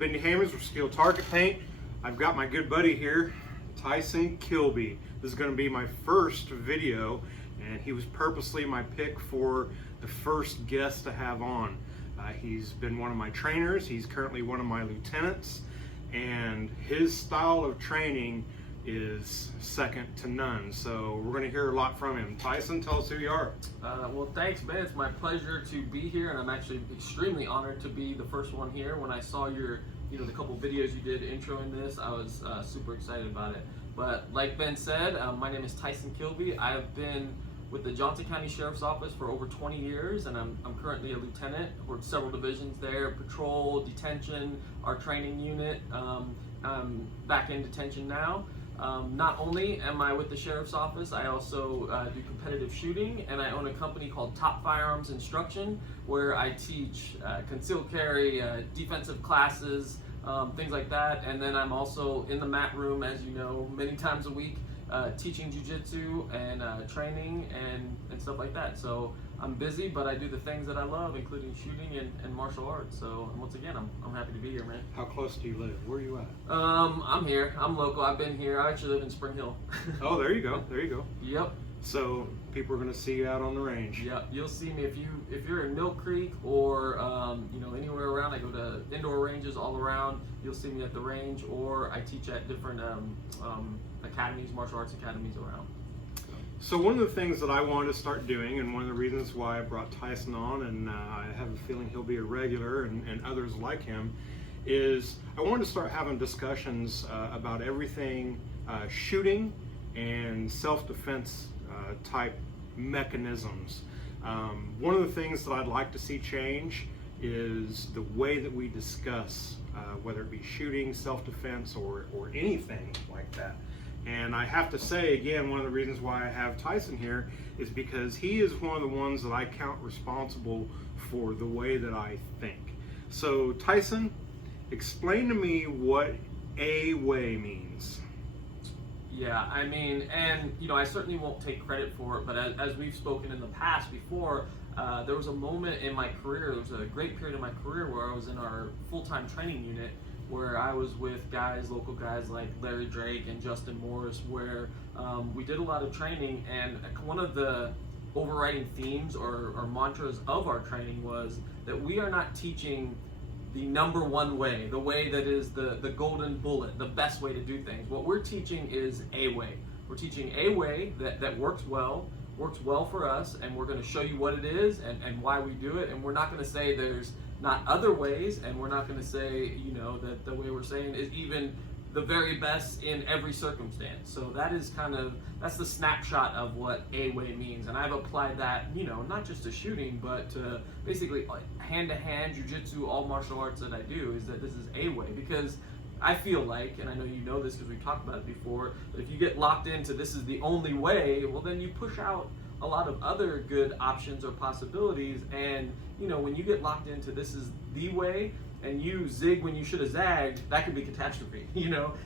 Ben DeHaemers with Steel Target Paint. I've got my good buddy here, Tyson Kilby. This is going to be my first video, and he was purposely my pick for the first guest to have on. He's been one of my trainers. He's currently one of my lieutenants, and his style of training is second to none. So we're going to hear a lot from him. Tyson, tell us who you are. Well, thanks, Ben. It's my pleasure to be here, and I'm actually extremely honored to be the first one here. When I saw your, the couple videos you did introing this, I was super excited about it. But like Ben said, my name is Tyson Kilby. I have been with the Johnson County Sheriff's Office for over 20 years, and I'm currently a lieutenant. I've worked several divisions there: patrol, detention, our training unit. I'm back in detention now. Not only am I with the Sheriff's Office, I also do competitive shooting, and I own a company called Top Firearms Instruction, where I teach concealed carry, defensive classes, things like that. And then I'm also in the mat room, as you know, many times a week, teaching jiu-jitsu and training and stuff like that. So I'm busy, but I do the things that I love, including shooting and martial arts. So once again, I'm happy to be here, man. How close do you live? Where are you at? I'm here. I'm local. I've been here. I actually live in Spring Hill. Oh, there you go. There you go. Yep. So people are going to see you out on the range. Yeah, you'll see me if you're in Mill Creek or anywhere around. I go to indoor ranges all around. You'll see me at the range, or I teach at different academies, martial arts academies around. So one of the things that I wanted to start doing, and one of the reasons why I brought Tyson on, and I have a feeling he'll be a regular, and others like him, is I wanted to start having discussions about everything shooting and self-defense type mechanisms. One of the things that I'd like to see change is the way that we discuss, whether it be shooting, self-defense, or anything like that. And I have to say, again, one of the reasons why I have Tyson here is because he is one of the ones that I count responsible for the way that I think. So Tyson, explain to me what a way means. Yeah, I mean, and I certainly won't take credit for it, but as we've spoken in the past before, there was a moment in my career, there was a great period of my career where I was in our full-time training unit, where I was with local guys like Larry Drake and Justin Morris, where we did a lot of training, and one of the overriding themes or mantras of our training was that we are not teaching the number one way, the way that is the golden bullet, the best way to do things. What we're teaching is a way. We're teaching a way that works well for us, and we're going to show you what it is and why we do it, and we're not going to say there's not other ways, and we're not going to say that the way we're saying is even the very best in every circumstance. So that is that's the snapshot of what a way means, and I've applied that not just to shooting, but to basically hand-to-hand jiu-jitsu, all martial arts that I do, is that this is a way. Because I feel like, and I know you know this because we've talked about it before, that if you get locked into this is the only way, well then you push out a lot of other good options or possibilities. And when you get locked into this is the way, and you zig when you should have zagged, that could be catastrophe.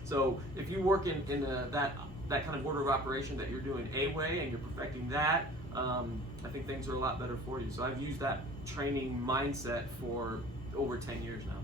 So if you work in that kind of order of operation, that you're doing a way and you're perfecting that, I think things are a lot better for you. So I've used that training mindset for over 10 years now.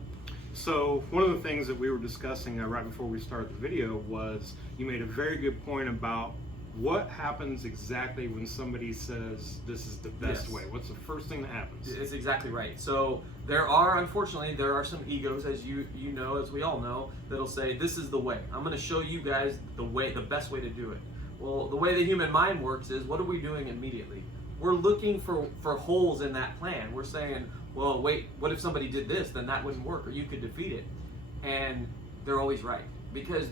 So one of the things that we were discussing right before we started the video was you made a very good point about what happens exactly when somebody says this is the best way. What's the first thing that happens? It's exactly right. So unfortunately, there are some egos, as you know, as we all know, that'll say this is the way. I'm going to show you guys the best way to do it. Well, the way the human mind works is, what are we doing immediately? We're looking for holes in that plan. We're saying, well, wait, what if somebody did this? Then that wouldn't work, or you could defeat it. And they're always right, because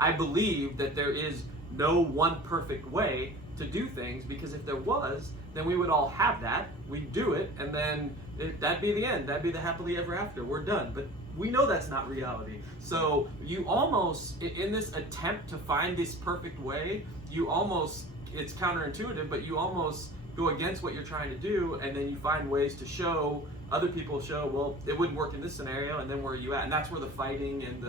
I believe that there is no one perfect way to do things, because if there was, then we would all have that, we'd do it, and then that'd be the end, that'd be the happily ever after, we're done. But we know that's not reality. So you almost, in this attempt to find this perfect way, it's counterintuitive, but you almost go against what you're trying to do, and then you find ways to other people show, well, it wouldn't work in this scenario, and then where are you at? And that's where the fighting and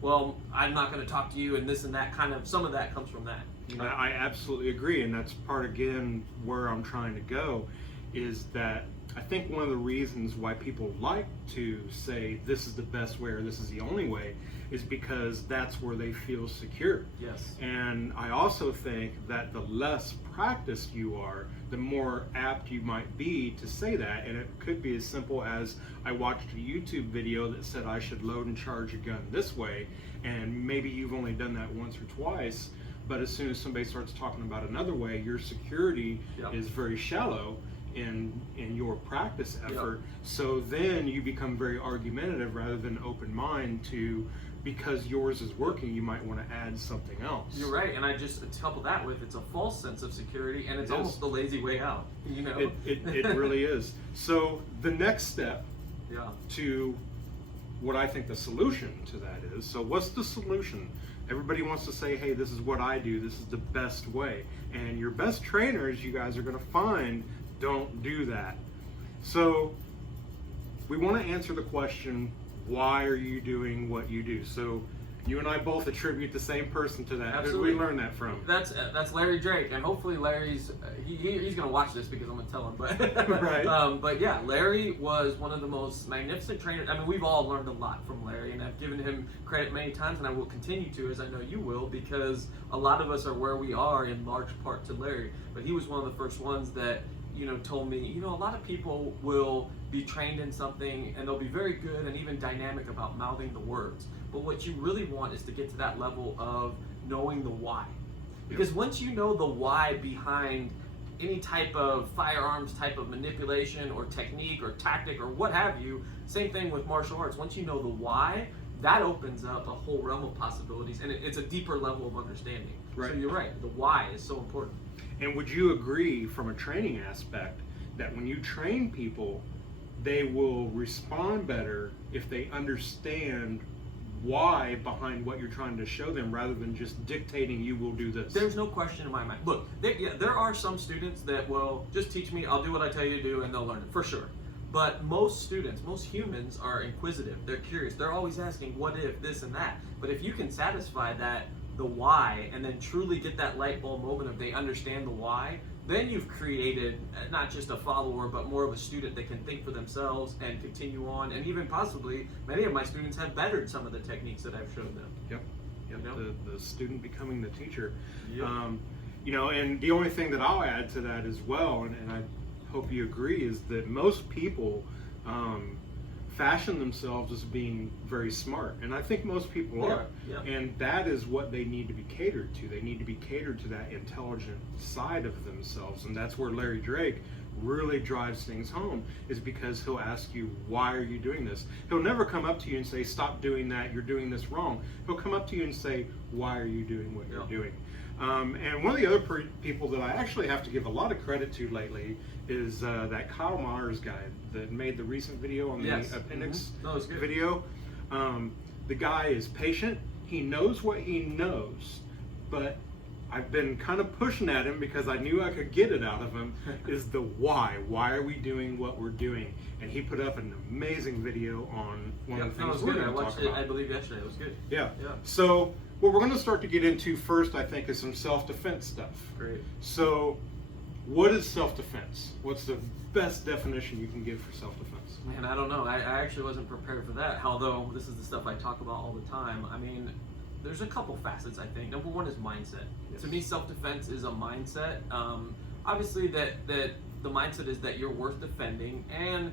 well, I'm not going to talk to you, and this and that some of that comes from that. I absolutely agree, and that's part, again, where I'm trying to go, is that I think one of the reasons why people like to say this is the best way or this is the only way is because that's where they feel secure. Yes. And I also think that the less practiced you are, the more apt you might be to say that. And it could be as simple as I watched a YouTube video that said I should load and charge a gun this way, and maybe you've only done that once or twice, but as soon as somebody starts talking about another way, your security is very shallow in your practice effort. So then you become very argumentative rather than open mind to, because yours is working, you might want to add something else. You're right, and I just couple that with it's a false sense of security, and it's almost the lazy way out. You know, it really is. So the next step to what I think the solution to that is. So what's the solution? Everybody wants to say, hey, this is what I do, this is the best way. And your best trainers, you guys are going to find, don't do that. So we want to answer the question, why are you doing what you do? So you and I both attribute the same person to that. Absolutely. Who did we learn that from? That's Larry Drake, and hopefully Larry's he's gonna watch this because I'm gonna tell him. But right. But yeah, Larry was one of the most magnificent trainers. I mean, we've all learned a lot from Larry, and I've given him credit many times, and I will continue to, as I know you will, because a lot of us are where we are in large part to Larry. But he was one of the first ones that told me, a lot of people will be trained in something and they'll be very good and even dynamic about mouthing the words. But what you really want is to get to that level of knowing the why. Because once you know the why behind any type of firearms type of manipulation or technique or tactic or what have you, same thing with martial arts. Once you know the why, that opens up a whole realm of possibilities, and it's a deeper level of understanding. Right. So you're right, the why is so important. And would you agree from a training aspect that when you train people, they will respond better if they understand why behind what you're trying to show them rather than just dictating you will do this? There's no question in my mind. Look, there are some students that will just teach me, I'll do what I tell you to do, and they'll learn it, for sure. But most students, most humans are inquisitive. They're curious. They're always asking, what if, this and that. But if you can satisfy the why, and then truly get that light bulb moment of they understand the why, then you've created not just a follower, but more of a student that can think for themselves and continue on. And even possibly, many of my students have bettered some of the techniques that I've showed them. Yep. The student becoming the teacher. Yep. And the only thing that I'll add to that as well, and I hope you agree, is that most people fashion themselves as being very smart, and I think most people are. And that is what they need to be catered to. They need to be catered to that intelligent side of themselves, and that's where Larry Drake really drives things home, is because he'll ask you, why are you doing this? He'll never come up to you and say, stop doing that, you're doing this wrong. He'll come up to you and say, why are you doing what you're doing? And one of the other people that I actually have to give a lot of credit to lately is that Kyle Myers guy that made the recent video on the appendix video. The guy is patient. He knows what he knows, but I've been kind of pushing at him because I knew I could get it out of him, is the why. Why are we doing what we're doing? And he put up an amazing video on one of the things we're going to talk about. I believe yesterday. It was good. Yeah. So what we're going to start to get into first, I think, is some self-defense stuff. Great. So what is self-defense? What's the best definition you can give for self-defense? Man, I don't know. I actually wasn't prepared for that, although this is the stuff I talk about all the time. I mean, there's a couple facets, I think. Number one is mindset. Yes. To me, self-defense is a mindset. Obviously, that the mindset is that you're worth defending, and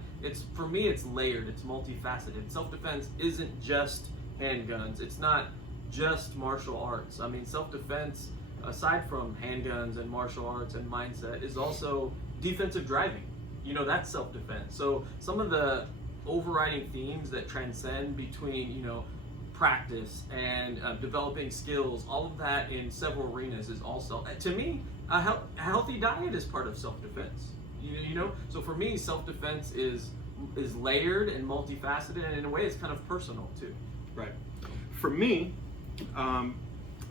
for me, it's layered. It's multifaceted. Self-defense isn't just handguns. It's not just martial arts. I mean, self-defense, aside from handguns and martial arts and mindset, is also defensive driving. That's self-defense. So some of the overriding themes that transcend between, practice and developing skills, all of that in several arenas is also, to me, a healthy diet is part of self-defense. So for me, self-defense is layered and multifaceted, and in a way it's kind of personal too. Right. For me, I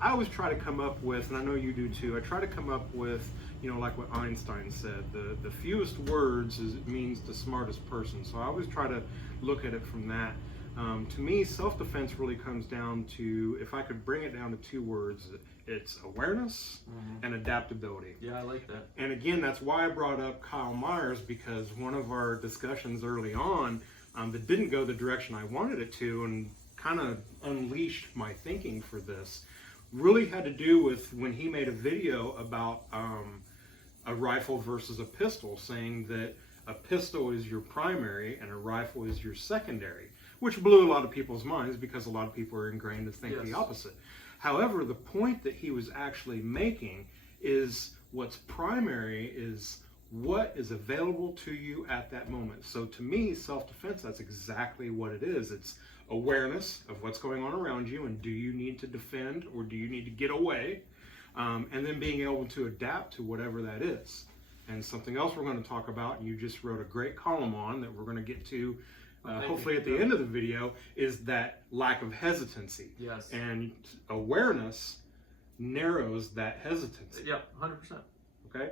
always try to come up with, and I know you do too, I try to come up with, like what Einstein said, the fewest words means the smartest person. So I always try to look at it from that. To me, self-defense really comes down to, if I could bring it down to two words, It's awareness and adaptability. Yeah, I like that. And again, that's why I brought up Kyle Myers, because one of our discussions early on that didn't go the direction I wanted it to and kind of unleashed my thinking for this really had to do with when he made a video about a rifle versus a pistol, saying that a pistol is your primary and a rifle is your secondary, which blew a lot of people's minds because a lot of people are ingrained to think the opposite. However, the point that he was actually making is what's primary is what is available to you at that moment. So to me, self-defense, that's exactly what it is. It's awareness of what's going on around you, and do you need to defend or do you need to get away? And then being able to adapt to whatever that is. And something else we're going to talk about, and you just wrote a great column on that we're going to get to hopefully at the end of the video, is that lack of hesitancy. Yes. And awareness narrows that hesitancy. Yeah, 100%. Okay,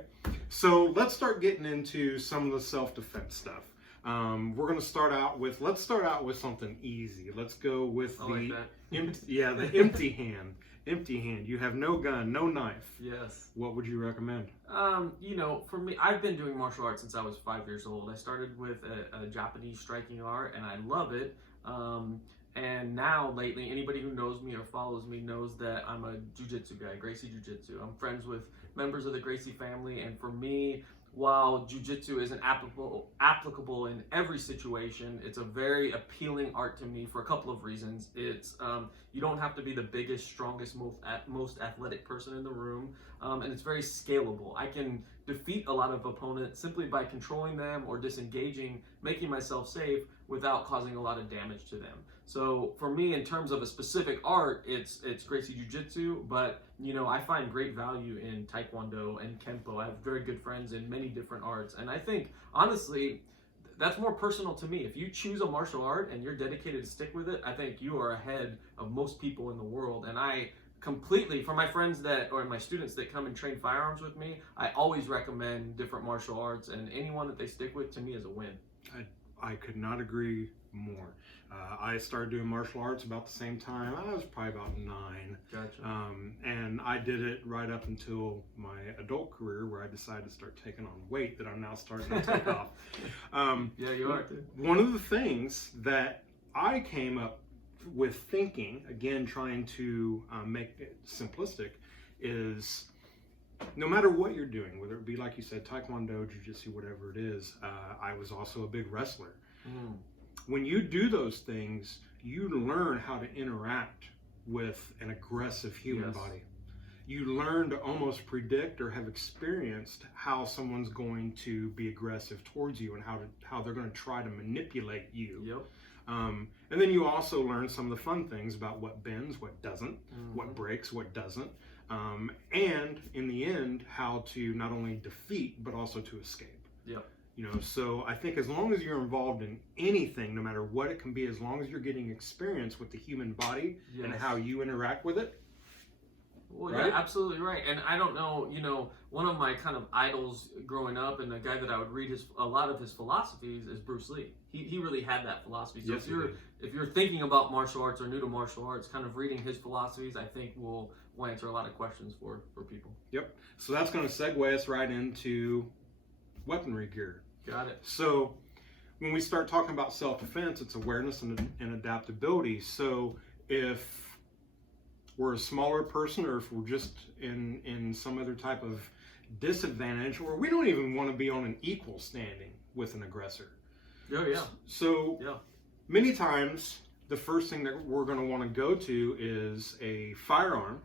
so let's start getting into some of the self-defense stuff. We're going to start out with, let's start out with something easy. Let's go with the empty hand. Empty hand. You have no gun, no knife. Yes. What would you recommend? You know, for me, I've been doing martial arts since I was 5 years old. I started with a Japanese striking art, and I love it. And now, lately, anybody who knows me or follows me knows that I'm a jiu-jitsu guy, Gracie Jiu-Jitsu. I'm friends with members of the Gracie family, and for me, while jiu-jitsu isn't applicable in every situation, it's a very appealing art to me for a couple of reasons. It's you don't have to be the biggest, strongest, most athletic person in the room, and it's very scalable. I can defeat a lot of opponents simply by controlling them or disengaging, making myself safe without causing a lot of damage to them. So for me, in terms of a specific art, it's Gracie Jiu-Jitsu, but you know, I find great value in Taekwondo and Kempo. I have very good friends in many different arts, and I think, honestly, that's more personal to me. If you choose a martial art and you're dedicated to stick with it, I think you are ahead of most people in the world. And I completely, for my friends or my students that come and train firearms with me, I always recommend different martial arts, and anyone that they stick with, to me, is a win. I could not agree more. I started doing martial arts about the same time. I was probably about 9. Gotcha. And I did it right up until my adult career, where I decided to start taking on weight that I'm now starting to take off. Yeah, you are too. One of the things that I came up with thinking, again, trying to make it simplistic, is no matter what you're doing, whether it be, like you said, Taekwondo, Jiu-Jitsu, whatever it is, I was also a big wrestler. When you do those things, you learn how to interact with an aggressive human body. You learn to almost predict or have experienced how someone's going to be aggressive towards you and how they're going to try to manipulate you. Yep. And then you also learn some of the fun things about what bends, what doesn't, what breaks, what doesn't, and in the end, how to not only defeat but also to escape. Yep. You know, so I think as long as you're involved in anything, no matter what it can be, as long as you're getting experience with the human body and how you interact with it. Well, yeah, absolutely right. And I don't know, you know, one of my kind of idols growing up, and a guy that I would read a lot of his philosophies, is Bruce Lee. He really had that philosophy. So if you're thinking about martial arts or new to martial arts, kind of reading his philosophies, I think will answer a lot of questions for people. Yep. So that's going to segue us right into weaponry gear. Got it. So when we start talking about self-defense, it's awareness and adaptability. So if we're a smaller person, or if we're just in some other type of disadvantage, or we don't even want to be on an equal standing with an aggressor. Oh, yeah. So many times the first thing that we're going to want to go to is a firearm.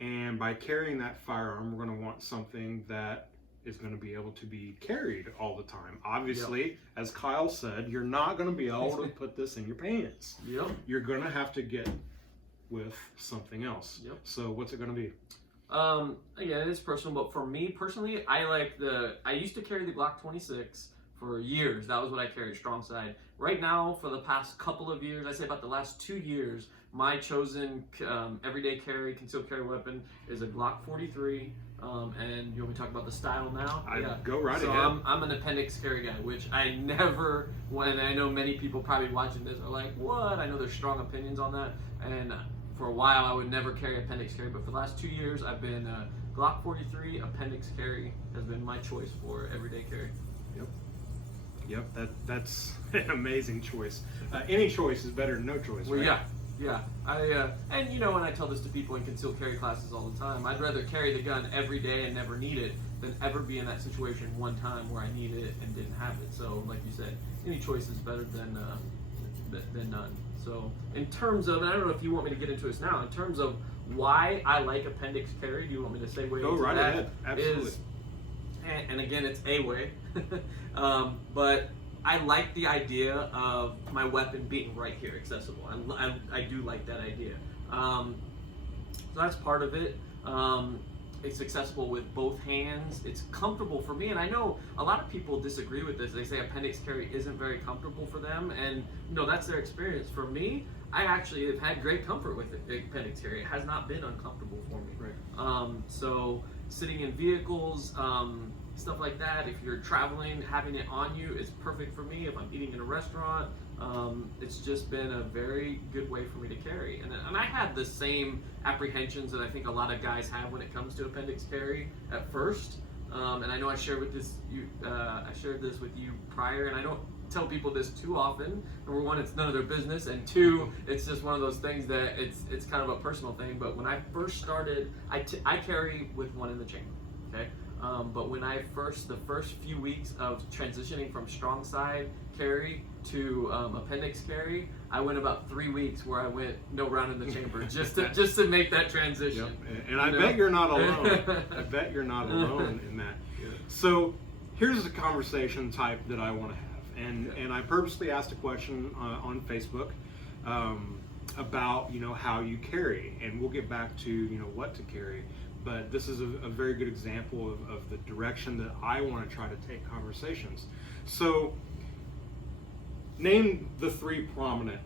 And by carrying that firearm, we're going to want something that is going to be able to be carried all the time. Obviously, as Kyle said, you're not going to be able to put this in your pants. You're going to have to get with something else. So what's it going to be? Again, it is personal, but for me personally, I used to carry the Glock 26 for years. That was what I carried, strong side. Right now, for the past couple of years, I say about the last 2 years, my chosen everyday carry, concealed carry weapon is a Glock 43. And you want me to talk about the style now? Go right ahead. I'm an appendix carry guy, which I never, when I know many people probably watching this are like, what? I know there's strong opinions on that. And for a while I would never carry appendix carry, but for the last 2 years I've been Glock 43 appendix carry has been my choice for everyday carry. Yep, that's an amazing choice. Any choice is better than no choice, Well, right? yeah. And you know, and I tell this to people in concealed carry classes all the time. I'd rather carry the gun every day and never need it than ever be in that situation one time where I needed it and didn't have it. So, like you said, any choice is better than none. So, in terms of, and I don't know if you want me to get into this now, in terms of why I like appendix carry, do you want me to segue Go into right that? ahead. Absolutely. And again, it's a way, but I like the idea of my weapon being right here, accessible. I do like that idea. So that's part of it. It's accessible with both hands. It's comfortable for me, and I know a lot of people disagree with this. They say appendix carry isn't very comfortable for them, and that's their experience. For me, I actually have had great comfort with appendix carry. It has not been uncomfortable for me. Right. So sitting in vehicles, stuff like that, if you're traveling, having it on you is perfect for me. If I'm eating in a restaurant, it's just been a very good way for me to carry. And I had the same apprehensions that I think a lot of guys have when it comes to appendix carry at first. And I know I shared this with you prior, and I don't tell people this too often. Number one, it's none of their business, and two, it's just one of those things that it's kind of a personal thing. But when I first started, I carry with one in the chamber, okay? But when the first few weeks of transitioning from strong side carry to appendix carry, I went about 3 weeks where I went no round in the chamber just to make that transition. Yep. And I bet you're not alone. I bet you're not alone in that. So here's the conversation type that I want to have. And I purposely asked a question on Facebook about how you carry, and we'll get back to what to carry. But this is a very good example of the direction that I want to try to take conversations. So, name the 3 prominent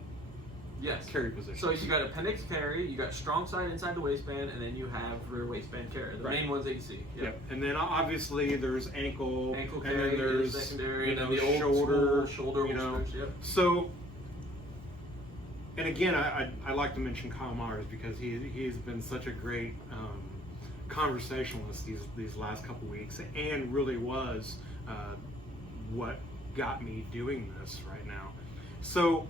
carry positions. So you got appendix carry, you got strong side inside the waistband, and then you have rear waistband carry. The main ones that you see. Yep. And then obviously there's ankle carry, and then there's secondary, and then the shoulder holsters. Yep. So. And again, I like to mention Kyle Myers because he's been such a great conversationalist these last couple weeks, and really was what got me doing this right now. So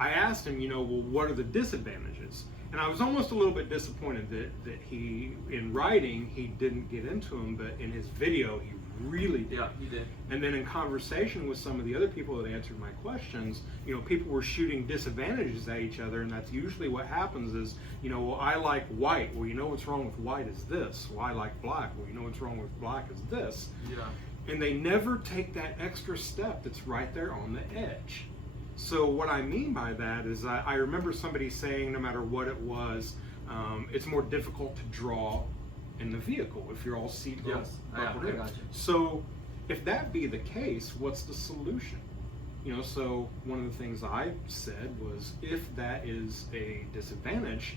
I asked him, well, what are the disadvantages? And I was almost a little bit disappointed that he, in writing, he didn't get into them, but in his video, he really did. Yeah, he did. And then in conversation with some of the other people that answered my questions, people were shooting disadvantages at each other, and that's usually what happens is, well, I like white. Well, what's wrong with white is this. Well, I like black. Well, what's wrong with black is this. Yeah. And they never take that extra step that's right there on the edge. So what I mean by that is I remember somebody saying no matter what it was, it's more difficult to draw in the vehicle if you're all seatbelt buckled in. Gotcha. So if that be the case, what's the solution? So one of the things I said was, if that is a disadvantage,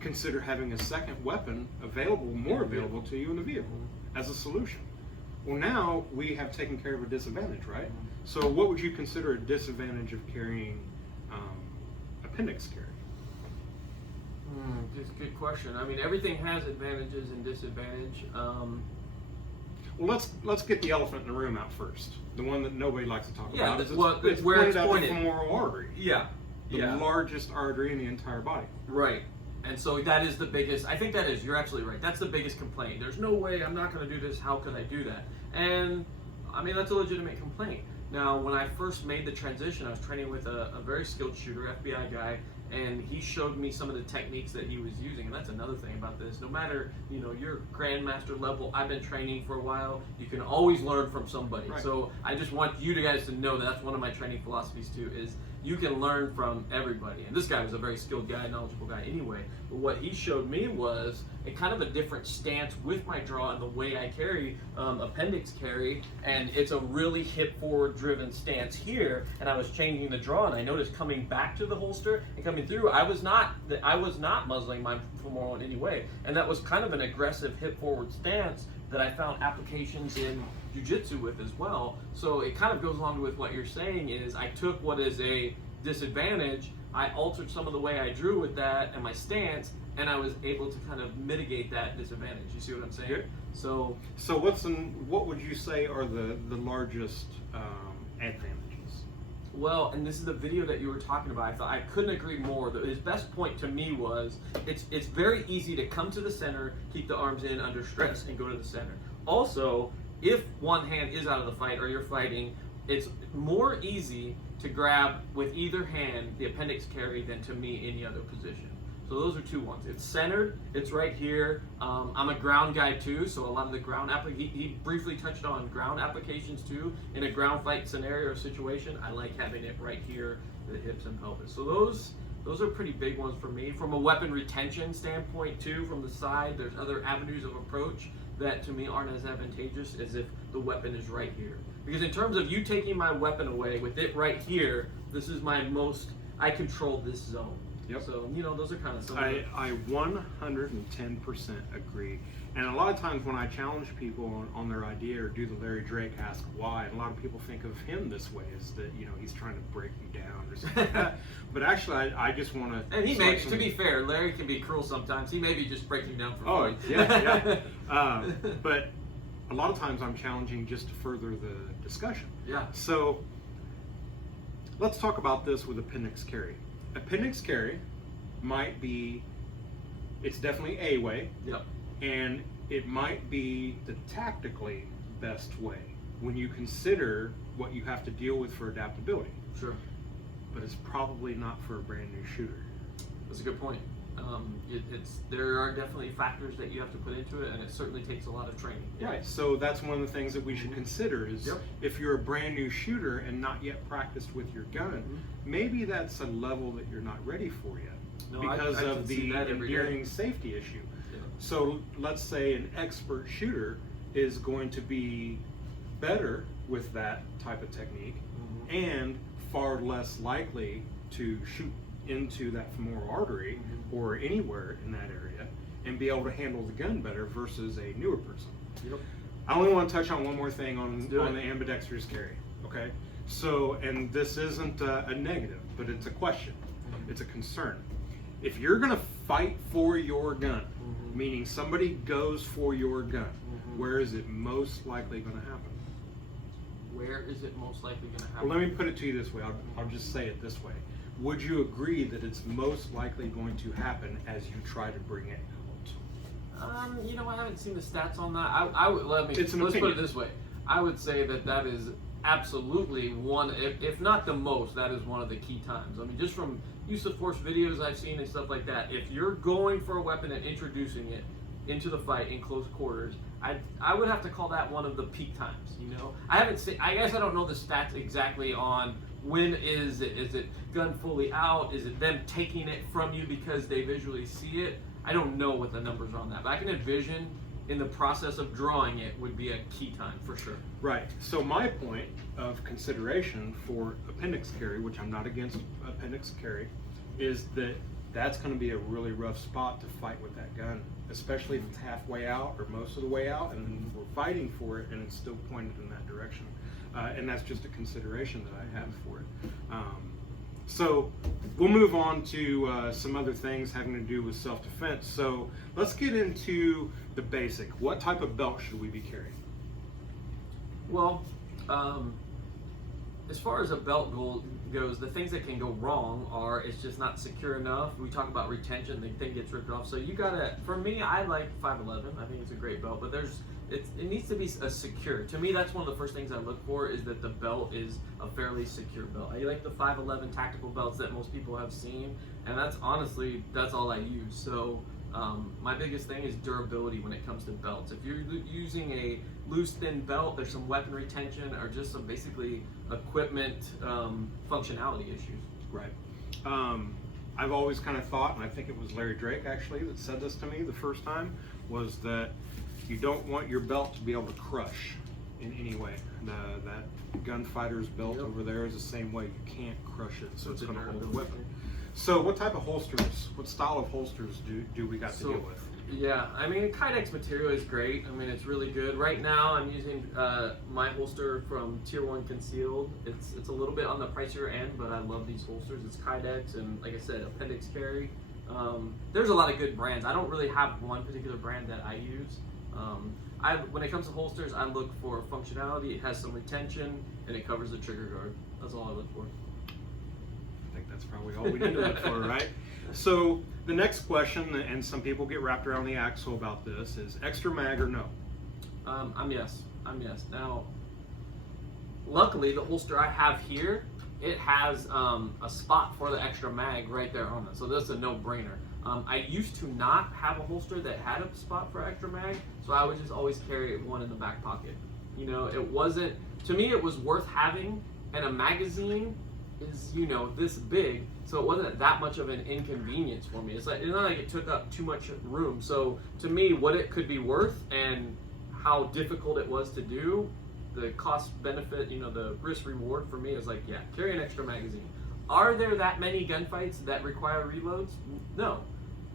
consider having a second weapon more available to you in the vehicle as a solution. Well, now we have taken care of a disadvantage, right? So what would you consider a disadvantage of carrying appendix carry? Just a good question. I mean, everything has advantages and disadvantage. Well, let's get the elephant in the room out first. The one that nobody likes to talk about. It's where it's pointed. The femoral artery. The largest artery in the entire body. Right. And so that is the biggest, I think you're absolutely right. That's the biggest complaint. There's no way, I'm not going to do this. How could I do that? And I mean, that's a legitimate complaint. Now, when I first made the transition, I was training with a very skilled shooter, FBI guy, and he showed me some of the techniques that he was using. And that's another thing about this. No matter, your grandmaster level, I've been training for a while, you can always learn from somebody. Right. So I just want you guys to know that that's one of my training philosophies too, is you can learn from everybody. And this guy was a very skilled guy, knowledgeable guy anyway. But what he showed me was a kind of a different stance with my draw and the way I carry appendix carry. And it's a really hip forward driven stance here. And I was changing the draw, and I noticed coming back to the holster and coming through, I was not muzzling my femoral in any way. And that was kind of an aggressive hip forward stance that I found applications in jiu-jitsu with as well. So it kind of goes along with what you're saying, is I took what is a disadvantage, I altered some of the way I drew with that and my stance, and I was able to kind of mitigate that disadvantage. You see what I'm saying? Good. So what would you say are the largest advantages? well, and this is the video that you were talking about. I thought I couldn't agree more. His best point to me was it's very easy to come to the center, keep the arms in under stress, and go to the center. Also, if one hand is out of the fight or you're fighting, it's more easy to grab with either hand the appendix carry than to me any other position. So those are two ones. It's centered, it's right here. I'm a ground guy too, so a lot of the ground he briefly touched on ground applications too. In a ground fight scenario or situation, I like having it right here, the hips and pelvis. So those are pretty big ones for me. From a weapon retention standpoint too, from the side, there's other avenues of approach that to me aren't as advantageous as if the weapon is right here. Because in terms of you taking my weapon away with it right here, this is I control this zone. Yep. So, those are kind of some I 110% agree. And a lot of times when I challenge people on their idea or do the Larry Drake ask why, and a lot of people think of him this way, is that, he's trying to break you down or something like that. But actually, I just want to... And to be fair, Larry can be cruel sometimes. He may be just breaking down for fun. Yeah. But a lot of times I'm challenging just to further the discussion. Yeah. So let's talk about this with appendix carry. Appendix carry might be, it's definitely a way. Yep. And it might be the tactically best way when you consider what you have to deal with for adaptability. Sure. But it's probably not for a brand new shooter. That's a good point. There are definitely factors that you have to put into it, and it certainly takes a lot of training. Right. So that's one of the things that we should consider is if you're a brand new shooter and not yet practiced with your gun, maybe that's a level that you're not ready for yet because of the enduring safety issue. Yeah. So let's say an expert shooter is going to be better with that type of technique and far less likely to shoot into that femoral artery or anywhere in that area and be able to handle the gun better versus a newer person. Yep. I only want to touch on one more thing on the ambidextrous carry. Okay, so and this isn't a negative, but it's a question. It's a concern. If you're going to fight for your gun, meaning somebody goes for your gun, where is it most likely going to happen? Where is it most likely going to happen? Well, let me put it to you this way. I'll just say it this way. Would you agree that it's most likely going to happen as you try to bring it out? I haven't seen the stats on that. Let's put it this way. I would say that is absolutely one, if not the most, that is one of the key times. I mean, just from use of force videos I've seen and stuff like that, if you're going for a weapon and introducing it into the fight in close quarters, I would have to call that one of the peak times. I guess I don't know the stats exactly on when is it gun fully out, is it them taking it from you because they visually see it. I don't know what the numbers are on that, but I can envision in the process of drawing it would be a key time for sure. Right. So my point of consideration for appendix carry, which I'm not against appendix carry, is that that's going to be a really rough spot to fight with that gun, especially if it's halfway out or most of the way out and we're fighting for it and it's still pointed in that direction. And that's just a consideration that I have for it. So we'll move on to some other things having to do with self-defense. So let's get into the basic. What type of belt should we be carrying? Well, as far as a belt goes, the things that can go wrong are it's just not secure enough. We talk about retention, the thing gets ripped off. So you gotta, for me, I like 511. I think it's a great belt, but it needs to be a secure. To me, that's one of the first things I look for is that the belt is a fairly secure belt. I like the 511 tactical belts that most people have seen, and that's all I use. So my biggest thing is durability when it comes to belts. If you're using a loose thin belt, there's some weapon retention or just some basically equipment functionality issues. Right. I've always kind of thought, and I think it was Larry Drake actually that said this to me the first time, was that you don't want your belt to be able to crush in any way. That gunfighter's belt over there is the same way. You can't crush it, so it's going to hold the weapon. So what type of holsters, what style of holsters do we got to deal with? Yeah, I mean, Kydex material is great. I mean, it's really good. Right now, I'm using my holster from Tier 1 Concealed. It's a little bit on the pricier end, but I love these holsters. It's Kydex, and like I said, appendix carry. There's a lot of good brands. I don't really have one particular brand that I use. When it comes to holsters, I look for functionality. It has some retention, and it covers the trigger guard. That's all I look for. I think that's probably all we need to look for, right? So the next question, and some people get wrapped around the axle about this, is extra mag or no? I'm yes. Now, luckily, the holster I have here, it has a spot for the extra mag right there on it. So this is a no-brainer. I used to not have a holster that had a spot for extra mag, so I would just always carry one in the back pocket. You know, it wasn't, to me, it was worth having, and a magazine is, you know, this big, so it wasn't that much of an inconvenience for me. It's not like it took up too much room. So to me, what it could be worth and how difficult it was to do, the cost benefit, you know, the risk reward for me is like, yeah, carry an extra magazine. Are there that many gunfights that require reloads? No.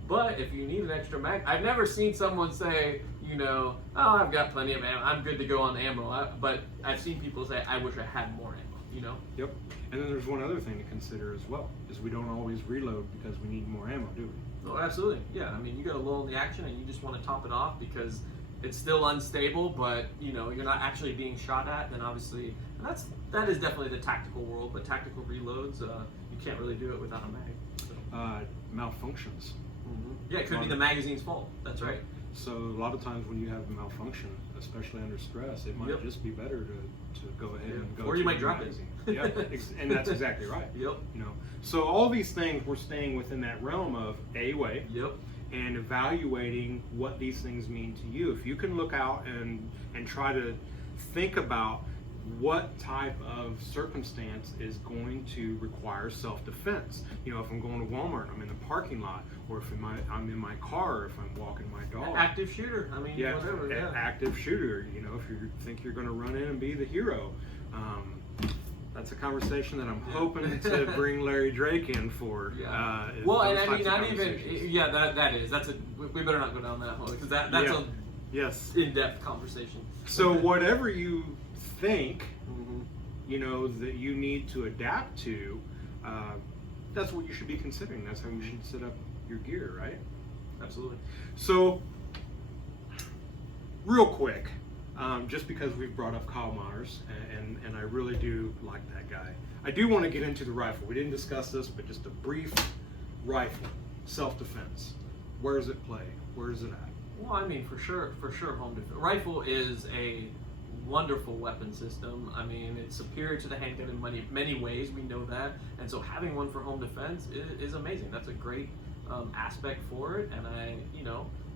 But if you need an extra mag, I've never seen someone say, you know, oh, I've got plenty of ammo, I'm good to go on ammo. But I've seen people say, I wish I had more ammo, you know? Yep. And then there's one other thing to consider as well, is we don't always reload because we need more ammo, do we? Oh, absolutely. Yeah, I mean, you got a lull in the action and you just want to top it off because it's still unstable, but, you know, you're not actually being shot at, then obviously, and that is definitely the tactical world, but tactical reloads, you can't really do it without a mag. So. Malfunctions. Mm-hmm. Yeah, it could be the magazine's fault. That's right. So a lot of times when you have a malfunction, especially under stress, it might just be better to go ahead and go. Or you might drop it. Yeah, and that's exactly right. Yep. You know, so all these things we're staying within that realm of A-way. Yep. And evaluating what these things mean to you. If you can look out and try to think about what type of circumstance is going to require self-defense. You know, if I'm going to Walmart, I'm in the parking lot, or if I'm in my car, if I'm walking my dog. Active shooter. I mean, whatever. Yeah. Active shooter. You know, if you think you're going to run in and be the hero. That's a conversation that I'm hoping to bring Larry Drake in for. Yeah. Well, and I mean, not even. Yeah, that is. That's a. We better not go down that hole because that's a in-depth conversation. So whatever you think, you know, that you need to adapt to, that's what you should be considering. That's how you should set up your gear, right? Absolutely. So, real quick, just because we've brought up Kyle Myers, and I really do like that guy. I do want to get into the rifle. We didn't discuss this, but just a brief rifle, self-defense. Where does it play? Where is it at? Well, I mean, for sure, home defense. Rifle is a wonderful weapon system. I mean, it's superior to the handgun in many ways. We know that, and so having one for home defense is amazing. That's a great aspect for it. And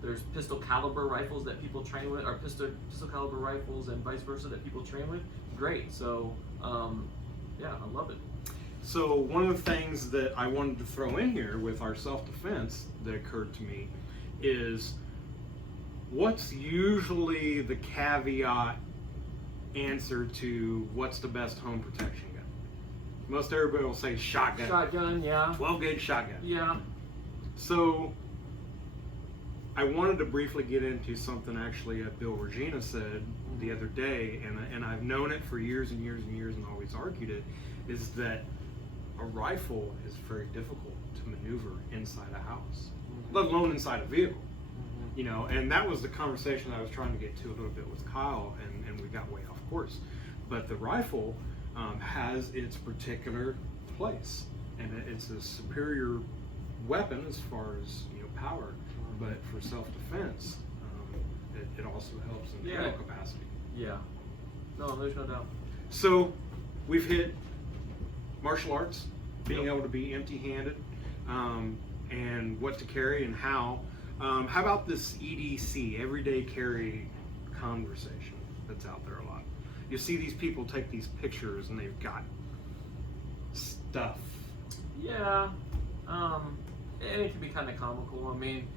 there's pistol caliber rifles that people train with, or pistol caliber rifles and vice versa that people train with. Great. So, yeah, I love it. So one of the things that I wanted to throw in here with our self-defense that occurred to me is, what's usually the caveat answer to what's the best home protection gun? Most everybody will say shotgun. Shotgun, yeah. 12-gauge shotgun. Yeah. So I wanted to briefly get into something actually Bill Regina said the other day, and I've known it for years and years and years and always argued it, is that a rifle is very difficult to maneuver inside a house, let alone inside a vehicle. You know, and that was the conversation I was trying to get to a little bit with Kyle, and we got way off course. But the rifle has its particular place, and it's a superior weapon as far as, you know, power. But for self-defense, it also helps in ammo capacity. Yeah. No, there's no doubt. So we've hit martial arts, being able to be empty-handed, and what to carry and how. How about this EDC, everyday carry conversation that's out there a lot? You see these people take these pictures and they've got stuff. Yeah, and it can be kind of comical. I mean,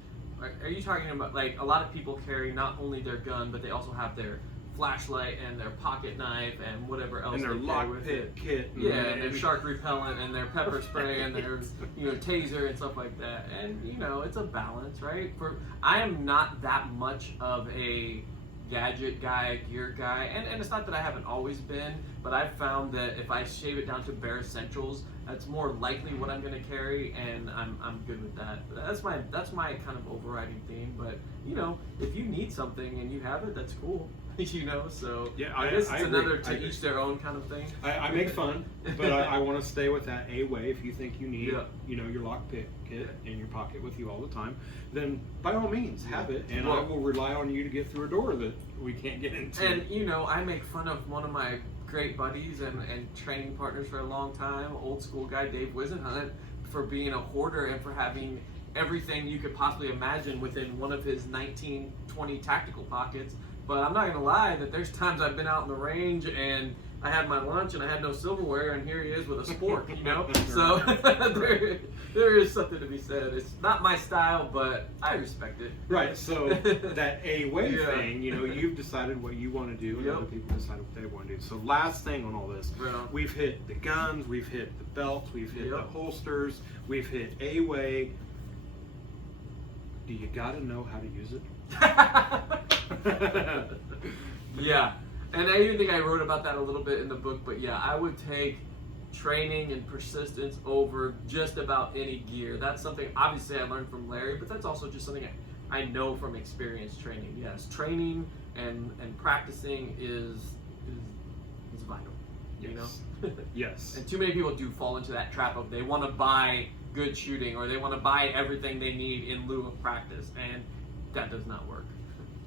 are you talking about, like, a lot of people carry not only their gun, but they also have their flashlight and their pocket knife and whatever else And their they carry with it. kit. And their shark repellent and their pepper spray and their taser and stuff like that. And it's a balance, right? I am not that much of a gadget guy, gear guy, and it's not that I haven't always been, but I've found that if I shave it down to bare essentials, that's more likely what I'm going to carry, and I'm good with that. That's my kind of overriding theme. But if you need something and you have it, that's cool. So yeah, I guess it's agree. another to each their own kind of thing. I make fun, but I want to stay with that A-way. If you think you need, your lockpick kit in your pocket with you all the time, then by all means have it, and I will rely on you to get through a door that we can't get into. And I make fun of one of my great buddies and training partners for a long time, old school guy Dave Wisenhunt, for being a hoarder and for having everything you could possibly imagine within one of his 19, 20 tactical pockets. But I'm not gonna lie that there's times I've been out in the range and I had my lunch and I had no silverware, and here he is with a spork, So there is something to be said. It's not my style, but I respect it. Right. So that A-way thing, you've decided what you want to do, and other people decide what they want to do. So last thing on all this, we've hit the guns, we've hit the belts, we've hit the holsters, we've hit A-way. Do you got to know how to use it? Yeah, and I even think I wrote about that a little bit in the book, but yeah, I would take training and persistence over just about any gear. That's something obviously I learned from Larry, but that's also just something I know from experience training. Yes, training and practicing is vital. Yes. Yes. And too many people do fall into that trap of they want to buy good shooting or they want to buy everything they need in lieu of practice, and that does not work.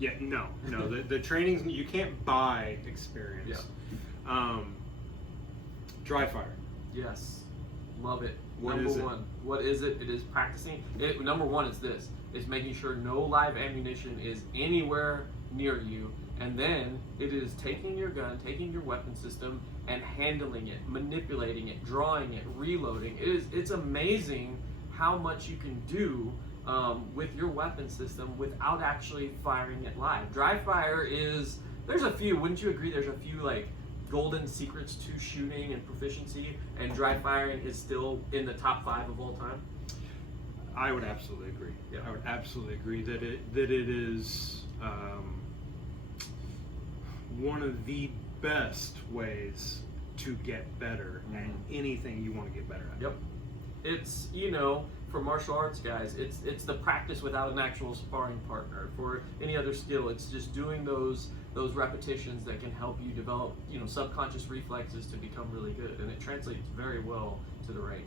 Yeah, no. The trainings, you can't buy experience. Yeah. Dry fire. Yes, love it. What Number is it? one, what is it? It is practicing. Number one is this: is making sure no live ammunition is anywhere near you, and then it is taking your gun, taking your weapon system, and handling it, manipulating it, drawing it, reloading. It's amazing how much you can do with your weapon system without actually firing it live. Dry fire there's a few, wouldn't you agree, there's a few like golden secrets to shooting and proficiency, and dry firing is still in the top 5 of all time? I would absolutely agree. Yeah. I would absolutely agree that it is one of the best ways to get better at anything you want to get better at. Yep. It's, for martial arts guys, it's the practice without an actual sparring partner. For any other skill, it's just doing those repetitions that can help you develop, subconscious reflexes to become really good, and it translates very well to the range.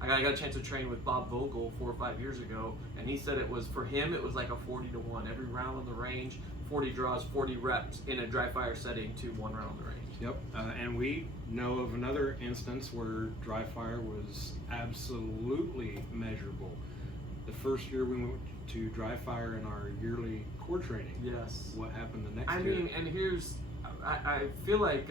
I got a chance to train with Bob Vogel 4 or 5 years ago, and he said for him it was like a 40-to-1 every round on the range, 40 draws, 40 reps in a dry fire setting to 1 round on the range. Yep, and we know of another instance where dry fire was absolutely measurable. The first year we went to dry fire in our yearly core training. Yes. What happened the next year? I mean, and I feel like,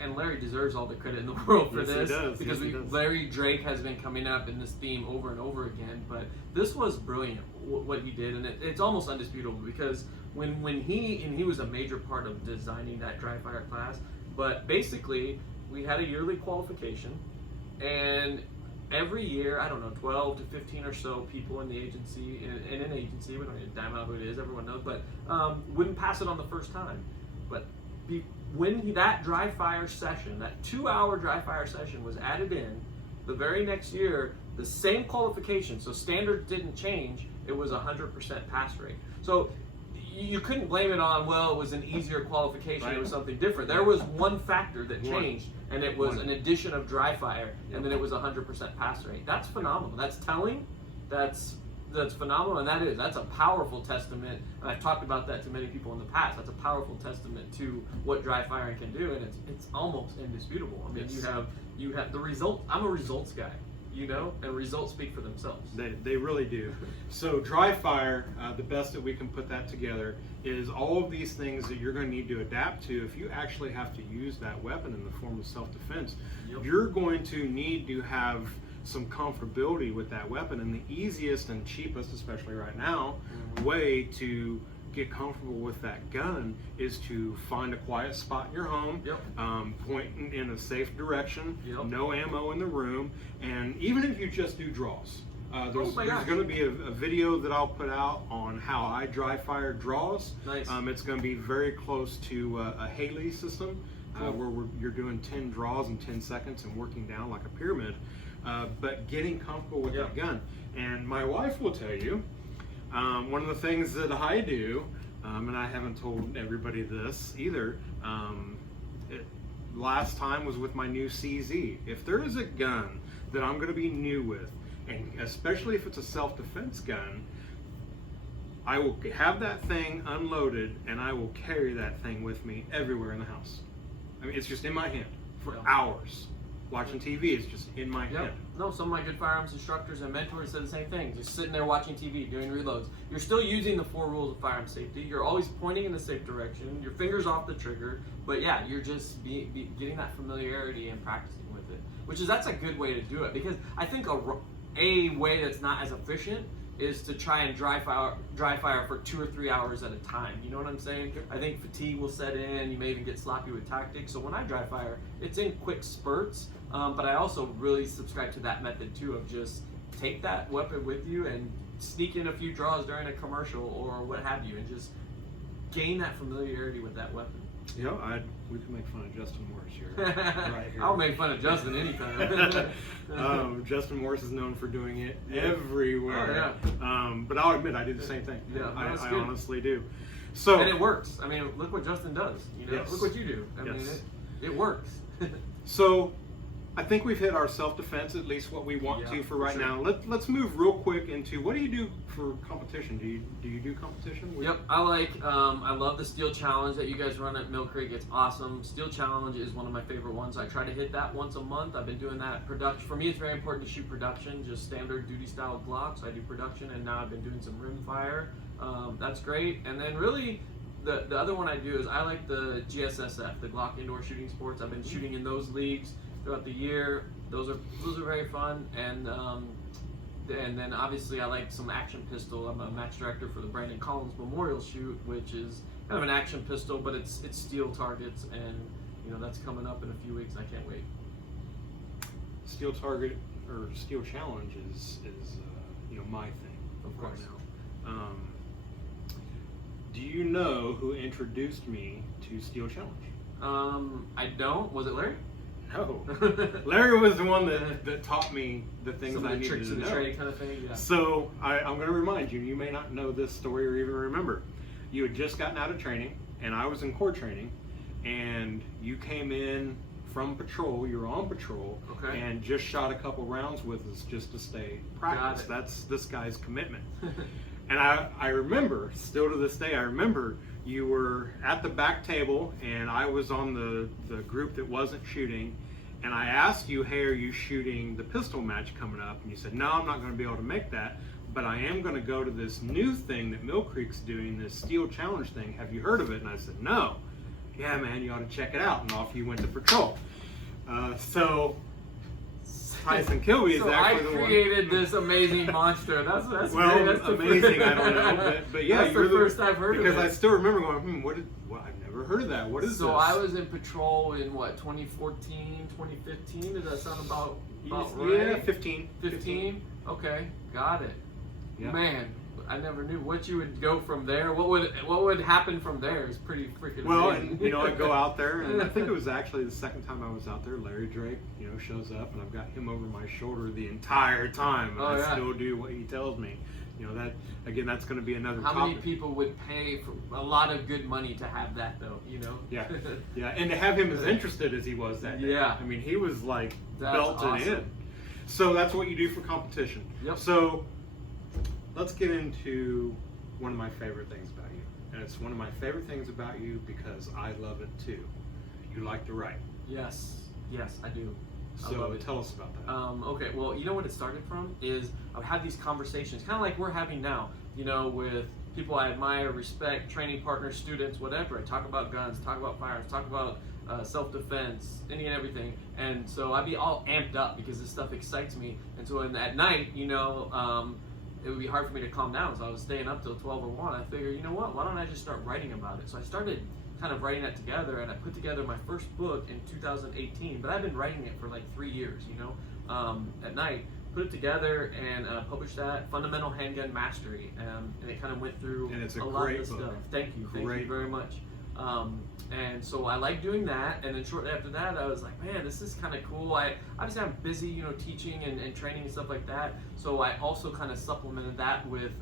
and Larry deserves all the credit in the world for this. He does. Because Yes, he does. Larry Drake has been coming up in this theme over and over again, but this was brilliant what he did, and it's almost undisputable because when he was a major part of designing that dry fire class, but basically we had a yearly qualification, and every year, I don't know, 12 to 15 or so people in the agency, in an agency, we don't need to dime out who it is, everyone knows, but wouldn't pass it on the first time. But when that dry fire session, that 2-hour dry fire session was added in, the very next year, the same qualification, so standards didn't change, it was 100% pass rate. So you couldn't blame it on, well, it was an easier qualification, Right. It was something different. There was one factor that changed, and it was an addition of dry fire, and then it was 100% pass rate. That's phenomenal. That's telling. That's phenomenal, and that's a powerful testament. And I've talked about that to many people in the past. That's a powerful testament to what dry firing can do, and it's almost indisputable. I mean, Yes. you have the result. I'm a results guy, and results speak for themselves. They really do. So dry fire, the best that we can put that together is all of these things that you're going to need to adapt to if you actually have to use that weapon in the form of self-defense. Yep. You're going to need to have some comfortability with that weapon, and the easiest and cheapest, especially right now, way to get comfortable with that gun is to find a quiet spot in your home, point in a safe direction, no ammo in the room, and even if you just do draws. There's going to be a video that I'll put out on how I dry fire draws. Nice. It's going to be very close to a Haley system, where you're doing 10 draws in 10 seconds and working down like a pyramid, but getting comfortable with that gun. And my wife will tell you, one of the things that I do, and I haven't told everybody this either, last time was with my new CZ. If there is a gun that I'm going to be new with, and especially if it's a self-defense gun, I will have that thing unloaded and I will carry that thing with me everywhere in the house. I mean, it's just in my hand for hours. Watching TV is just in my hand. No, some of my good firearms instructors and mentors said the same thing. Just sitting there watching TV, doing reloads. You're still using the 4 rules of firearm safety. You're always pointing in the safe direction. Your finger's off the trigger. But yeah, you're just getting that familiarity and practicing with it. That's a good way to do it. Because I think a way that's not as efficient is to try and dry fire for 2 or 3 hours at a time. You know what I'm saying? I think fatigue will set in. You may even get sloppy with tactics. So when I dry fire, it's in quick spurts. But I also really subscribe to that method too, of just take that weapon with you and sneak in a few draws during a commercial or what have you, and just gain that familiarity with that weapon. You know, we can make fun of Justin Morris here. Right here. I'll make fun of Justin anytime. Justin Morris is known for doing it everywhere. But I'll admit I do the same thing. I honestly do. So, and it works. I mean, look what Justin does. You know, look what you do. I mean, it works. So, I think we've hit our self-defense, at least what we want to for right now. Let's move real quick into, what do you do for competition? Do you do competition? Yep, I love the Steel Challenge that you guys run at Mill Creek. It's awesome. Steel Challenge is one of my favorite ones. I try to hit that once a month. I've been doing that at production. For me, it's very important to shoot production, just standard duty style Glocks. I do production, and now I've been doing some rim fire. That's great. And then really, the other one I do is I like the GSSF, the Glock Indoor Shooting Sports. I've been shooting in those leagues throughout the year. Those are very fun, and then obviously I like some action pistol. I'm a match director for the Brandon Collins Memorial Shoot, which is kind of an action pistol, but it's steel targets, and you know that's coming up in a few weeks. I can't wait. Steel target or Steel Challenge is my thing. Of course. Right now. Do you know who introduced me to Steel Challenge? I don't. Was it Larry? No. Larry was the one that taught me the things I needed tricks to of the know. trade kind of thing. Yeah. So I'm going to remind you. You may not know this story or even remember. You had just gotten out of training, and I was in core training, and you came in from patrol. You were on patrol, and just shot a couple rounds with us just to stay practice. That's this guy's commitment. And I remember, still to this day, I remember you were at the back table and I was on the group that wasn't shooting, and I asked you, hey, are you shooting the pistol match coming up? And you said, no, I'm not going to be able to make that, but I am going to go to this new thing that Mill Creek's doing, this Steel Challenge thing. Have you heard of it? And I said, no. Yeah, man, you ought to check it out. And off you went to patrol. So Tyson Kilby is actually the one. I created this amazing monster. That's well, that's amazing. I don't know, but yeah, that's the first I've heard of it. Because I still remember going, I've never heard of that. What is this? So I was in patrol in 2014, 2015. Does that sound about right? Yeah, 15. 15. Okay, got it. Yeah. Man, I never knew what you would go from there. What would happen from there is pretty freaking amazing. And I go out there, and I think it was actually the second time I was out there. Larry Drake, shows up, and I've got him over my shoulder the entire time, and I still do what he tells me. That's going to be another. How many people would pay for a lot of good money to have that, though? Yeah, yeah, and to have him as interested as he was that day. Yeah, I mean, he was like that's belted awesome. in. So that's what you do for competition. Yep. So let's get into one of my favorite things about you, and it's one of my favorite things about you because I love it too. You like to write. Yes, I do. So tell us about that. Okay, well, you know what it started from is I've had these conversations, kind of like we're having now, with people I admire, respect, training partners, students, whatever. I talk about guns, talk about firearms, talk about self-defense, any and everything. And so I'd be all amped up because this stuff excites me. And so at night, it would be hard for me to calm down. So I was staying up till 12 or 1. I figured, you know what? Why don't I just start writing about it? So I started kind of writing that together, and I put together my first book in 2018. But I've been writing it for like 3 years, at night. Put it together and published that, Fundamental Handgun Mastery, and it kind of went through and it's a lot of great the book. stuff. Thank you Great very much. And so I like doing that, and then shortly after that, I was like, man, this is kind of cool. Obviously I'm busy, teaching and training and stuff like that. So I also kind of supplemented that with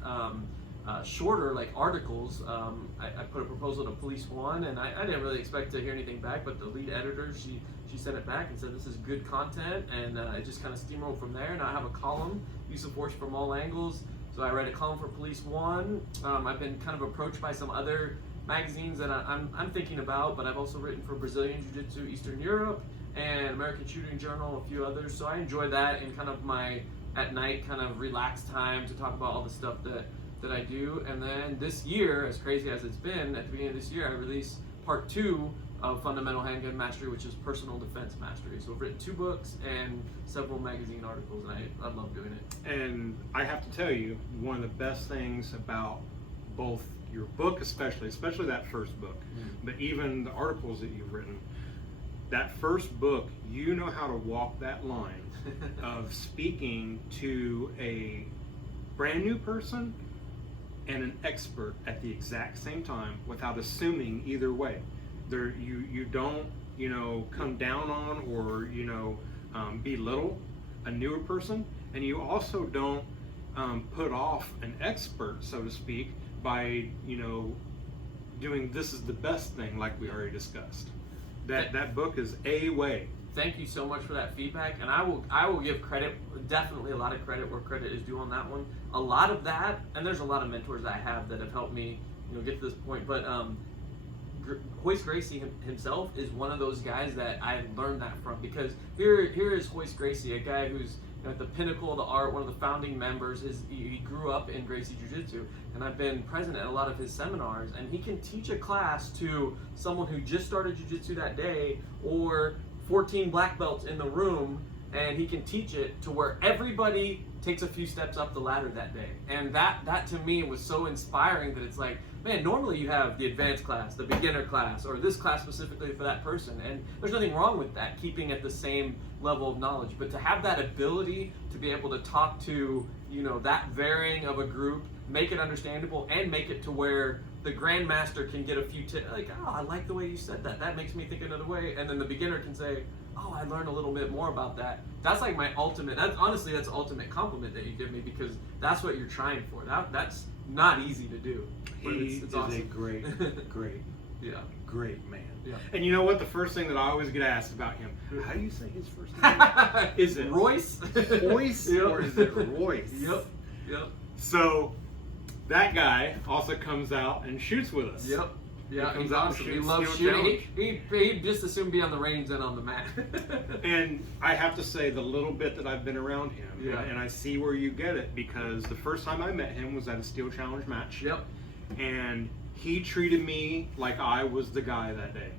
shorter like articles. I put a proposal to Police One, and I didn't really expect to hear anything back, but the lead editor, she sent it back and said this is good content, and it just kind of steamrolled from there. Now I have a column, use of force from all angles. So I write a column for Police One. I've been kind of approached by some other magazines that I'm thinking about, but I've also written for Brazilian Jiu-Jitsu, Eastern Europe, and American Shooting Journal, a few others. So I enjoy that in kind of my at night kind of relaxed time to talk about all the stuff that I do. And then this year, as crazy as it's been, at the beginning of this year, I released part 2 of Fundamental Handgun Mastery, which is Personal Defense Mastery. So I've written 2 books and several magazine articles, and I love doing it. And I have to tell you, one of the best things about both your book, especially that first book, but even the articles that you've written, that first book, you know how to walk that line of speaking to a brand new person and an expert at the exact same time without assuming either way. You don't come down on or belittle a newer person, and you also don't put off an expert, so to speak, by doing this is the best thing, like we already discussed. That book is a way. Thank you so much for that feedback, and I will give credit, definitely a lot of credit where credit is due on that one. A lot of that, and there's a lot of mentors I have that have helped me get to this point, but Hoist Gracie himself is one of those guys that I learned that from, because here is Hoist Gracie, a guy who's at the pinnacle of the art, one of the founding members. He grew up in Gracie Jiu-Jitsu, and I've been present at a lot of his seminars, and he can teach a class to someone who just started Jiu-Jitsu that day, or 14 black belts in the room, and he can teach it to where everybody takes a few steps up the ladder that day. And that to me was so inspiring, that it's like, man, normally you have the advanced class, the beginner class, or this class specifically for that person, and there's nothing wrong with that, keeping at the same level of knowledge. But to have that ability to be able to talk to that varying of a group, make it understandable, and make it to where the grandmaster can get a few tips, like, oh, I like the way you said that. That makes me think another way. And then the beginner can say, oh, I learned a little bit more about that. That's like my ultimate. That's the ultimate compliment that you give me, because that's what you're trying for. That's not easy to do. But it's awesome. A great man. Yeah. And you know what? The first thing that I always get asked about him, how do you say his first name? Is it Royce? Royce? Yep. Or is it Royce? Yep. So that guy also comes out and shoots with us. Yep. Yeah, He he's comes out and awesome. He shoots loves Steel shooting. Challenge. He'd just as soon be on the range than on the mat. And I have to say, the little bit that I've been around him, Yeah. and I see where you get it, because the first time I met him was at a Steel Challenge match. Yep. And he treated me like I was the guy that day.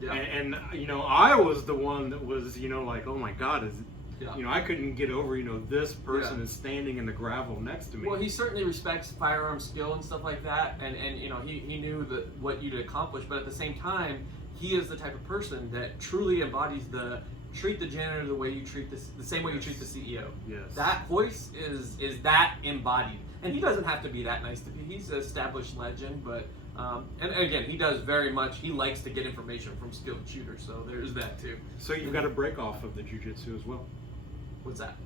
Yeah. And I was the one that was, like, oh my God, I couldn't get over, this person is standing in the gravel next to me. Well, he certainly respects firearm skill and stuff like that, and he knew that what you'd accomplish, but at the same time, he is the type of person that truly embodies treat the janitor the way you treat the same way you treat the CEO. Yes. That Hoist is that embodied, and he doesn't have to be that nice to be. He's an established legend, but and again, he does very much. He likes to get information from skilled shooters, so there's that too. So you've got a break off of the jiu-jitsu as well. What's that?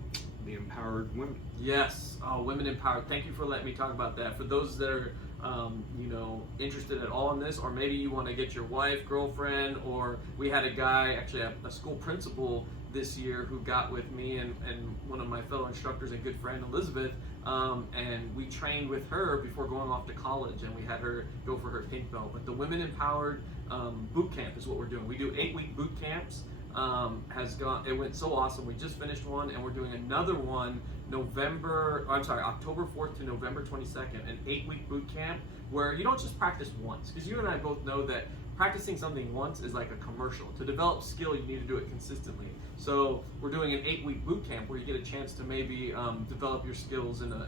The empowered women. Yes. Oh, women empowered. Thank you for letting me talk about that. For those that are, interested at all in this, or maybe you want to get your wife, girlfriend, or we had a guy, actually a school principal this year, who got with me and one of my fellow instructors and good friend, Elizabeth, and we trained with her before going off to college, and we had her go for her pink belt. But the Women Empowered boot camp is what we're doing. We do 8-week boot camps. It went so awesome. We just finished one, and we're doing another one October 4th to November 22nd, an 8-week boot camp where you don't just practice once, because you and I both know that practicing something once is like a commercial. To develop skill, you need to do it consistently. So we're doing an 8-week boot camp where you get a chance to maybe develop your skills in a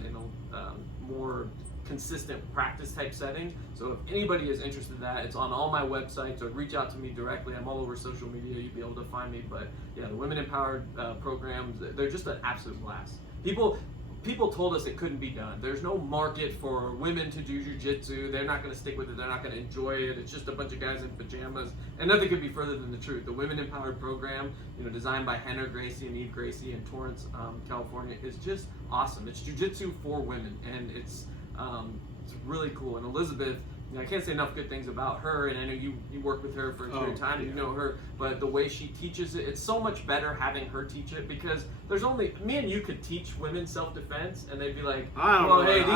more consistent practice type setting. So if anybody is interested in that, it's on all my websites, or reach out to me directly. I'm all over social media. You'll be able to find me. But yeah, the Women Empowered programs, they're just an absolute blast. People told us it couldn't be done. There's no market for women to do jiu-jitsu. They're not going to stick with it. They're not going to enjoy it. It's just a bunch of guys in pajamas. And nothing could be further than the truth. The Women Empowered program, designed by Henner Gracie and Eve Gracie in Torrance, California, is just awesome. It's jiu-jitsu for women, and it's really cool. And Elizabeth, I can't say enough good things about her, and I know you work with her for a period of time, and you know her, but the way she teaches it, it's so much better having her teach it, because there's only, me and you could teach women self-defense, and they'd be like, I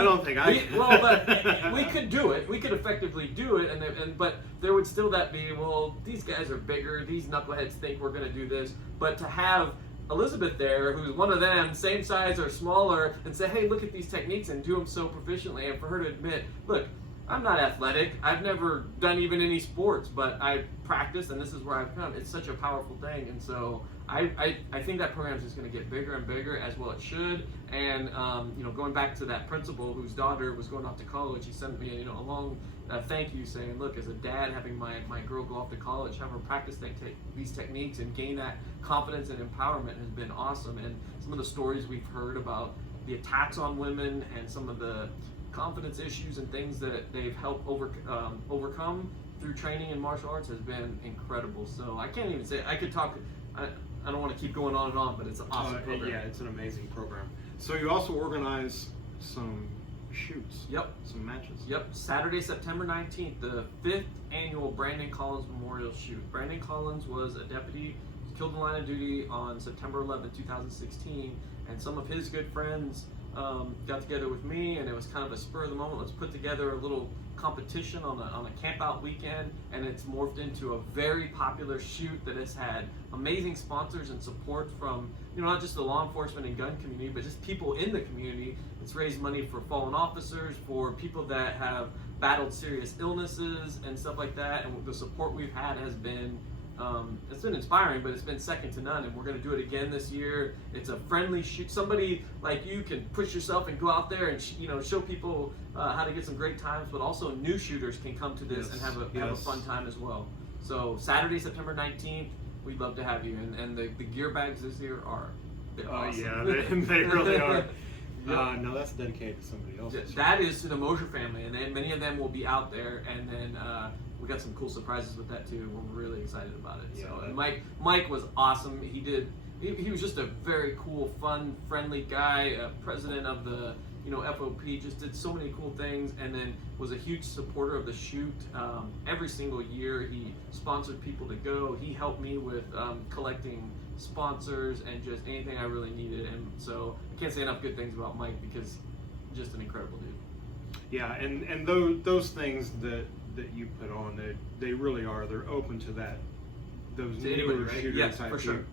don't think I can. Well, but we could do it. We could effectively do it, but there would still that be, well, these guys are bigger, these knuckleheads think we're going to do this, but to have Elizabeth there, who's one of them, same size or smaller, and say, hey, look at these techniques and do them so proficiently, and for her to admit, look, I'm not athletic. I've never done even any sports, but I practice, and this is where I've come. It's such a powerful thing, and so I think that program is just going to get bigger and bigger, as well it should. And going back to that principal whose daughter was going off to college, he sent me a long thank you saying, look, as a dad, having my girl go off to college, have her practice these techniques and gain that confidence and empowerment has been awesome. And some of the stories we've heard about the attacks on women and some of the confidence issues and things that they've helped overcome through training in martial arts has been incredible. So I can't even say, I could talk, I don't want to keep going on and on, but it's an awesome program. Yeah, it's an amazing program. So you also organize some shoots. Yep. Some matches. Yep. Saturday, September 19th, the 5th annual Brandon Collins Memorial Shoot. Brandon Collins was a deputy, killed in line of duty on September 11, 2016, and some of his good friends got together with me, and it was kind of a spur of the moment. Let's put together a little competition on a camp out weekend, and it's morphed into a very popular shoot that has had amazing sponsors and support from not just the law enforcement and gun community, but just people in the community. It's raised money for fallen officers, for people that have battled serious illnesses and stuff like that, and the support we've had has been it's been inspiring, but it's been second to none, and we're going to do it again this year. It's a friendly shoot. Somebody like you can push yourself and go out there and show people how to get some great times, but also new shooters can come to this and have a fun time as well. So Saturday, September 19th, we'd love to have you, and the gear bags this year are awesome. Yeah, they really are. Yep. No, that's dedicated to somebody else. That is to the Mosher family, and many of them will be out there, and then we got some cool surprises with that too. We're really excited about it. Yeah, So and Mike was awesome. He was just a very cool, fun, friendly guy. President of the FOP, just did so many cool things, and then was a huge supporter of the shoot. Every single year, he sponsored people to go. He helped me with collecting sponsors and just anything I really needed. And so I can't say enough good things about Mike, because just an incredible dude. Yeah, and those things that you put on, they really are. They're open to those newer shooter yes, type for sure.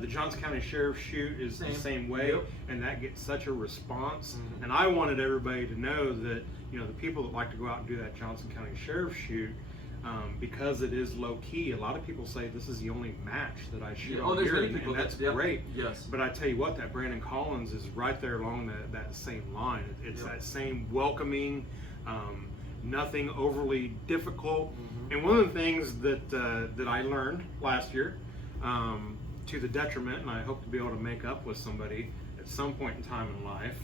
The Johnson County Sheriff's Shoot is the same way, yep. And that gets such a response. Mm-hmm. And I wanted everybody to know that the people that like to go out and do that Johnson County Sheriff's Shoot, because it is low key. A lot of people say this is the only match that I shoot all year, and that's great. Yes. But I tell you what, that Brandon Collins is right there along that same line. It's that same welcoming, nothing overly difficult. Mm-hmm. And one of the things that I learned last year, to the detriment, and I hope to be able to make up with somebody at some point in time in life.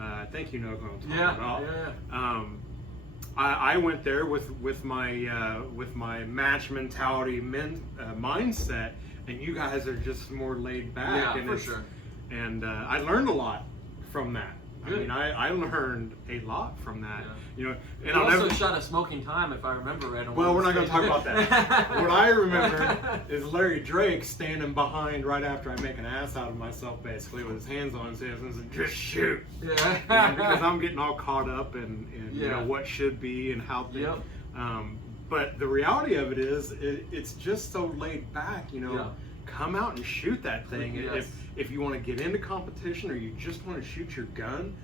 I think you know what I'm talking about. Yeah. I went there with my match mentality mindset, and you guys are just more laid back. Yeah, and for sure. And I learned a lot from that. Good. I mean, I learned a lot from that. Yeah. And you I'll also never shot a smoking time, if I remember right. Well, we're not going to talk about that. What I remember is Larry Drake standing behind right after I make an ass out of myself, basically, with his hands on his hips and said, "Just shoot." Yeah. Because I'm getting all caught up in what should be and how things. Yep. But the reality of it is, it's just so laid back. Come out and shoot that thing. Yes. If you want to get into competition or you just want to shoot your gun,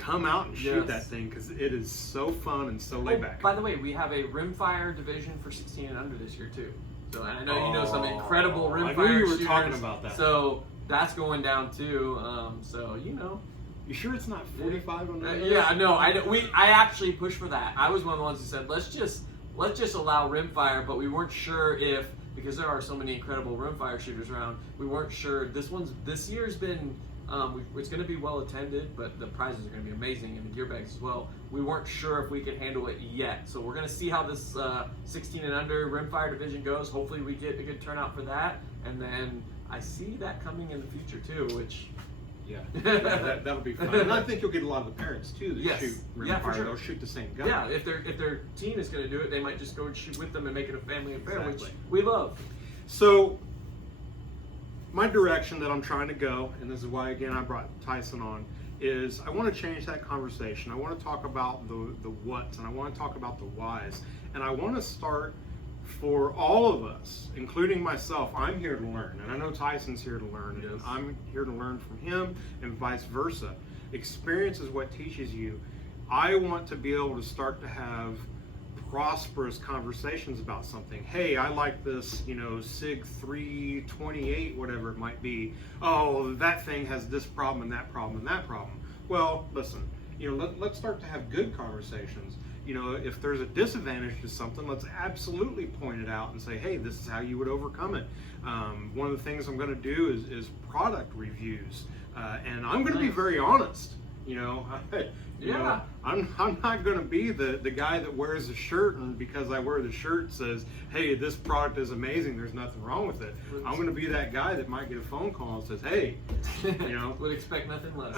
come out and shoot Yes. that thing because it is so fun and so laid back. By the way, we have a rimfire division for 16 and under this year too. So, and I know you know some incredible rimfire I knew you were shooters. talking about that. So that's going down too. So you know. You sure it's not 45 on that? Yeah, no, I actually pushed for that. I was one of the ones who said let's just allow rimfire, but we weren't sure if, because there are so many incredible rimfire shooters around, we weren't sure. This year's been it's going to be well attended, but the prizes are going to be amazing and the gear bags as well. We weren't sure if we could handle it yet, so we're going to see how this 16 and under rimfire division goes. Hopefully, we get a good turnout for that, and then I see that coming in the future too, which. Yeah, that'll be fun. And I think you'll get a lot of the parents too that shoot rimfire. Yeah, for sure. They'll shoot the same gun. Yeah, if their teen is going to do it, they might just go and shoot with them and make it a family affair, Exactly. which we love. So, my direction that I'm trying to go, and this is why again I brought Tyson on, is I want to change that conversation. I want to talk about the whats, and I want to talk about the whys, and I want to start for all of us, including myself. I'm here to learn, and I know Tyson's here to learn, and I'm here to learn from him, and vice versa. Experience is what teaches you. I want to be able to start to have prosperous conversations about something. Hey, I like this, SIG 328, whatever it might be. Oh, that thing has this problem and that problem and that problem. Well, listen, let's start to have good conversations. If there's a disadvantage to something, let's absolutely point it out and say, hey, this is how you would overcome it. One of the things I'm going to do is product reviews, and I'm going to be very honest. I'm not going to be the guy that wears a shirt and because I wear the shirt says, hey, this product is amazing, there's nothing wrong with it. I'm going to be that guy that might get a phone call and says, hey, would expect nothing less.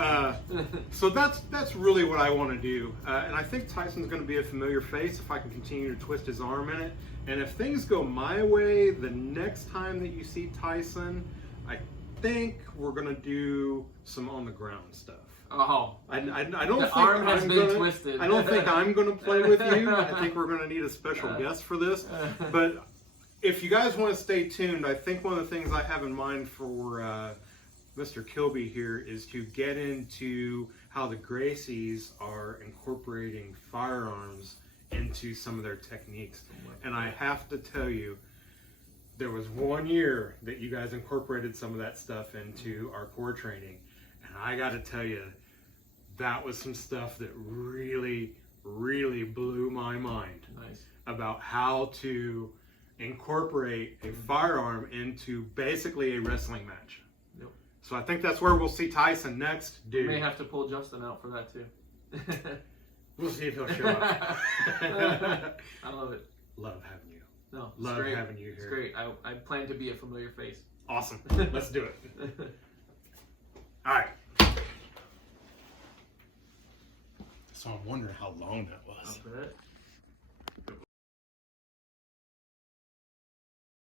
So that's really what I want to do, and I think Tyson's going to be a familiar face if I can continue to twist his arm in it. And if things go my way, the next time that you see Tyson, I think we're going to do some on the ground stuff. Oh, I don't the think arm has I'm been gonna, twisted. I don't think I'm going to play with you. I think we're going to need a special guest for this. But if you guys want to stay tuned, I think one of the things I have in mind for Mr. Kilby here is to get into how the Gracies are incorporating firearms into some of their techniques. And I have to tell you, there was 1 year that you guys incorporated some of that stuff into our core training. And I got to tell you, that was some stuff that really, really blew my mind. Nice. About how to incorporate a firearm into basically a wrestling match. Yep. So I think that's where we'll see Tyson next, dude. We may have to pull Justin out for that too. We'll see if he'll show up. I love it. Love having you. No, Love great. having you here. It's great. I plan to be a familiar face. Awesome. Let's do it. All right. So I'm wondering how long that was. I bet.